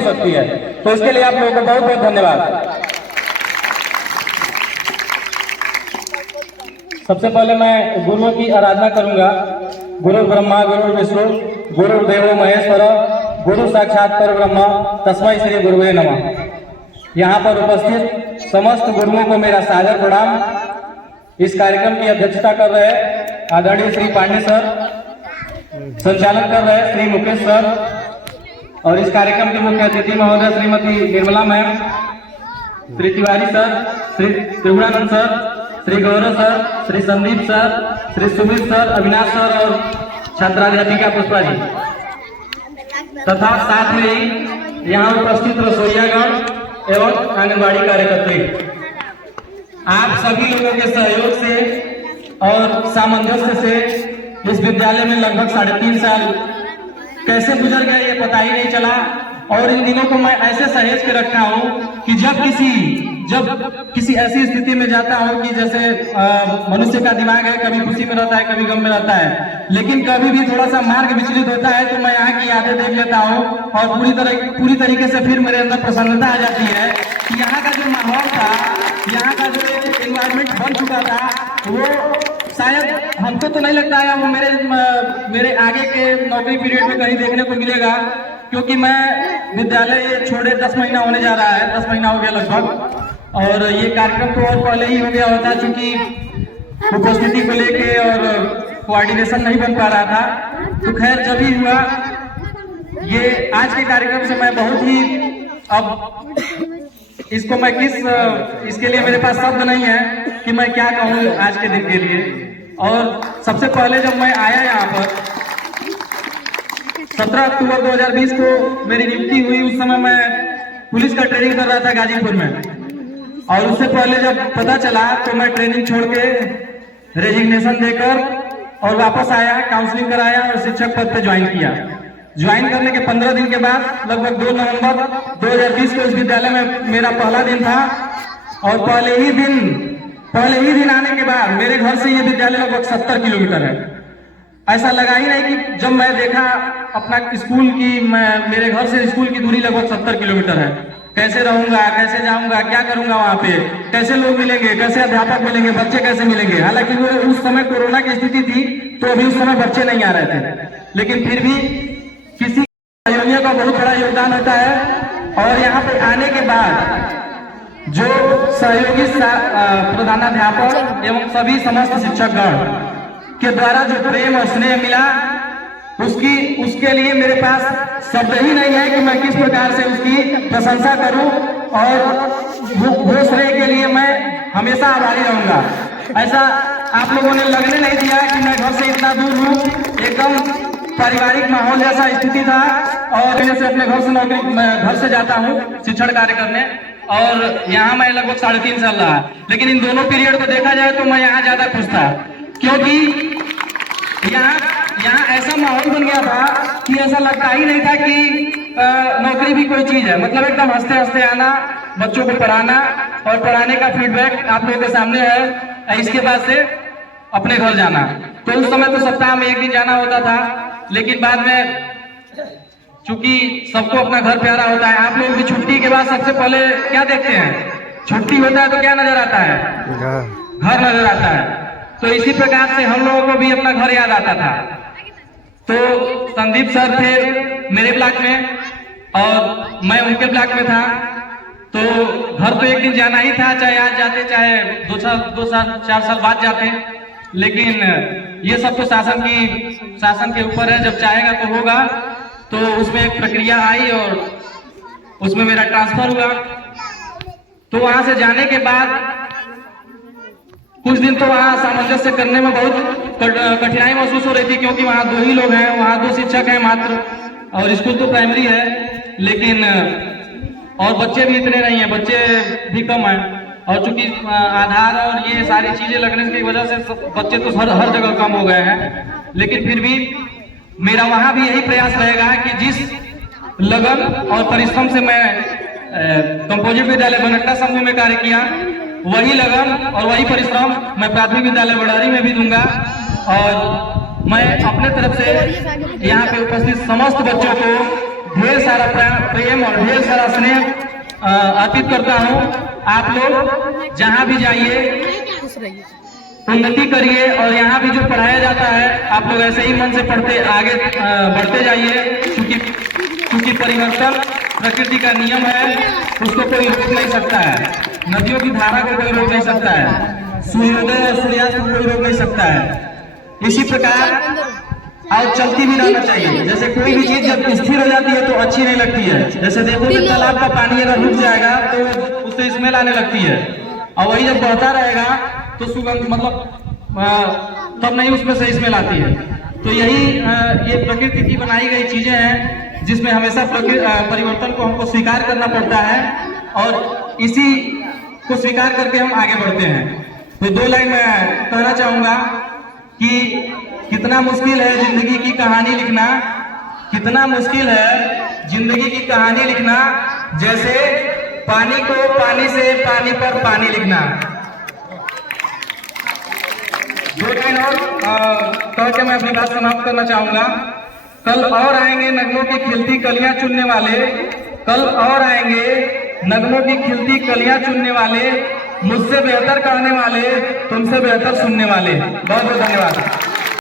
हो सकती है। तो इसके लिए आप लोगों को बहुत बहुत धन्यवाद। सबसे पहले मैं गुरुओं की आराधना करूंगा। गुरु ब्रह्मा गुरु विष्णु गुरुदेवो महेश्वर गुरु साक्षात परब्रह्म तस्मै श्री गुरुवे नमः। यहाँ पर उपस्थित समस्त गुरुओं को मेरा सादर प्रणाम। इस कार्यक्रम की अध्यक्षता कर रहे आदरणीय श्री पांडे सर, संचालन कर रहे श्री मुकेश सर, और इस कार्यक्रम के मुख्य अतिथि महोदय Shrimati Nirmala ma'am, Shri Tiwari sir, Shri Trigunanand sir, Shri Gaurav sir, Shri Sandeep sir, Shri Sumit sir, Avinash sir और छात्राध्यापिका पुष्पा जी, तथा साथ में ही यहाँ उपस्थित रसोईयागण एवं आंगनबाड़ी कार्यकर्त्री। आप सभी लोगों के सहयोग से और सामंजस्य से इस विद्यालय में लगभग 3.5 साल कैसे गुजर गए ये पता ही नहीं चला। और इन दिनों को मैं ऐसे सहेज के रखा हूँ कि जब किसी ऐसी स्थिति में जाता हूँ कि जैसे मनुष्य का दिमाग है, कभी खुशी में रहता है, कभी गम में रहता है, लेकिन कभी भी थोड़ा सा मार्ग विचलित होता है तो मैं यहाँ की यादें देख लेता हूँ और पूरी तरीके से फिर मेरे अंदर प्रसन्नता आ जाती है कि यहाँ का जो माहौल था, यहाँ का जो एनवायरमेंट बन चुका था, वो शायद हमको तो नहीं लगता है वो मेरे आगे के नौकरी पीरियड में कहीं देखने को मिलेगा, क्योंकि मैं विद्यालय छोड़े 10 महीना होने जा रहा है, 10 महीना हो गया लगभग। और ये कार्यक्रम तो और पहले ही हो गया होता, चूंकि उपस्थिति को लेके और कोऑर्डिनेशन नहीं बन पा रहा था। तो खैर जब ही हुआ, ये आज के कार्यक्रम से मैं बहुत ही, अब इसको मैं इसके लिए मेरे पास शब्द नहीं है कि मैं क्या कहूँ आज के दिन के लिए। और सबसे पहले जब मैं आया यहाँ पर 17 अक्टूबर 2020 को मेरी नियुक्ति हुई, उस समय मैं पुलिस का ट्रेनिंग कर रहा था गाजीपुर में। और उससे पहले जब पता चला तो मैं ट्रेनिंग छोड़ के रेजिग्नेशन देकर और वापस आया, काउंसलिंग कराया और शिक्षक पद पे ज्वाइन किया। ज्वाइन करने के 15 दिन के बाद लगभग 2 नवंबर 2020 को इस विद्यालय में मेरा पहला दिन था। और पहले ही दिन आने के बाद मेरे घर से ये विद्यालय लगभग 70 किलोमीटर है। ऐसा लगा ही नहीं कि जब मैं देखा अपना स्कूल की, मेरे घर से स्कूल की दूरी लगभग 70 किलोमीटर है। कैसे रहूंगा, कैसे जाऊंगा, क्या करूंगा वहाँ पे, कैसे लोग मिलेंगे, कैसे अध्यापक मिलेंगे, बच्चे कैसे मिलेंगे। हालांकि वो उस समय कोरोना की स्थिति थी तो अभी उस समय बच्चे नहीं आ रहे थे, लेकिन फिर भी किसी सहयोगियों का बहुत बड़ा योगदान होता है। और यहाँ पे आने के बाद जो सहयोगी प्रधानाध्यापक एवं सभी समस्त शिक्षकगण के द्वारा जो प्रेम और स्नेह मिला, उसके लिए मेरे पास शब्द ही नहीं है कि मैं किस प्रकार से उसकी प्रशंसा करूं। और वो श्रेय के लिए मैं हमेशा आभारी रहूंगा। ऐसा आप लोगों ने लगने नहीं दिया कि मैं घर से इतना दूर हूं, एकदम पारिवारिक माहौल जैसा स्थिति था। और मैं से अपने घर से जाता हूं शिक्षण कार्य करने, और यहाँ मैं लगभग 3.5 साल रहा। लेकिन इन दोनों पीरियड को देखा जाए तो मैं यहाँ ज्यादा खुश था, क्योंकि यहाँ ऐसा माहौल बन गया था कि ऐसा लगता ही नहीं था कि नौकरी भी कोई चीज है। मतलब एकदम हंसते हंसते आना, बच्चों को पढ़ाना और पढ़ाने का फीडबैक आप लोगों के सामने है। इसके बाद से अपने घर जाना। तो उस समय तो सप्ताह में 1 दिन जाना होता था, लेकिन बाद में चूंकि सबको अपना घर प्यारा होता है। आप लोग भी छुट्टी के बाद सबसे पहले क्या देखते हैं? छुट्टी होता है तो क्या नजर आता है? घर नजर आता है। तो इसी प्रकार से हम लोगों को भी अपना घर याद आता था। तो संदीप सर थे मेरे ब्लॉक में और मैं उनके ब्लॉक में था, तो घर तो 1 दिन जाना ही था, चाहे आज जाते चाहे 2 साल 4 साल बाद जाते। लेकिन ये सब तो शासन के ऊपर है, जब चाहेगा तो होगा। तो उसमें एक प्रक्रिया आई और उसमें मेरा ट्रांसफर हुआ। तो वहां से जाने के बाद कुछ दिन तो वहाँ सामंजस्य करने में बहुत कठिनाई महसूस हो रही थी, क्योंकि वहाँ 2 ही लोग हैं, वहाँ 2 शिक्षक हैं मात्र, और स्कूल तो प्राइमरी है, लेकिन और बच्चे भी इतने नहीं हैं, बच्चे भी कम हैं। और चूंकि आधार और ये सारी चीजें लगने की वजह से बच्चे तो हर जगह कम हो गए हैं। लेकिन फिर भी मेरा वहाँ भी यही प्रयास रहेगा कि जिस लगन और परिश्रम से मैं कंपोजिट विद्यालय बनट्टा समूह में कार्य किया, वही लगन और वही परिश्रम मैं प्राथमिक विद्यालय बड़ारी में भी दूंगा। और मैं अपने तरफ से यहाँ पे उपस्थित समस्त बच्चों को ढेर सारा प्रेम और ढेर सारा स्नेह अर्पित करता हूँ। आप लोग जहाँ भी जाइए उन्नति करिए और यहाँ भी जो पढ़ाया जाता है आप लोग ऐसे ही मन से पढ़ते आगे बढ़ते जाइए, क्योंकि परिवर्तन प्रकृति का नियम है, उसको कोई रोक नहीं सकता है। नदियों की धारा को कोई रोक नहीं सकता है, सूर्योदय और सूर्यास्त को कोई रोक नहीं सकता है। इसी प्रकार और चलती भी रहना चाहिए। जैसे कोई भी चीज जब स्थिर हो जाती है तो अच्छी नहीं लगती है। जैसे देखो कि तालाब का पानी अगर रुक जाएगा तो उससे स्मेल आने लगती है, और वही जब बहता रहेगा तो सुगंध मतलब तब नहीं उसमें से स्मेल आती है। तो यही ये प्रकृति की बनाई गई चीजें हैं जिसमें हमेशा परिवर्तन को हमको स्वीकार करना पड़ता है, और इसी को स्वीकार करके हम आगे बढ़ते हैं। तो दो लाइन में कहना चाहूंगा कि कितना मुश्किल है जिंदगी की कहानी लिखना, कितना मुश्किल है जिंदगी की कहानी लिखना, जैसे पानी को पानी से पानी पर पानी लिखना। दो लाइन और कह के मैं अपनी बात समाप्त करना चाहूंगा। कल और आएंगे नगमों की खिलती कलियां चुनने वाले, कल और आएंगे नगमों की खिलती कलियां चुनने वाले, मुझसे बेहतर कहने वाले, तुमसे बेहतर सुनने वाले। बहुत बहुत धन्यवाद।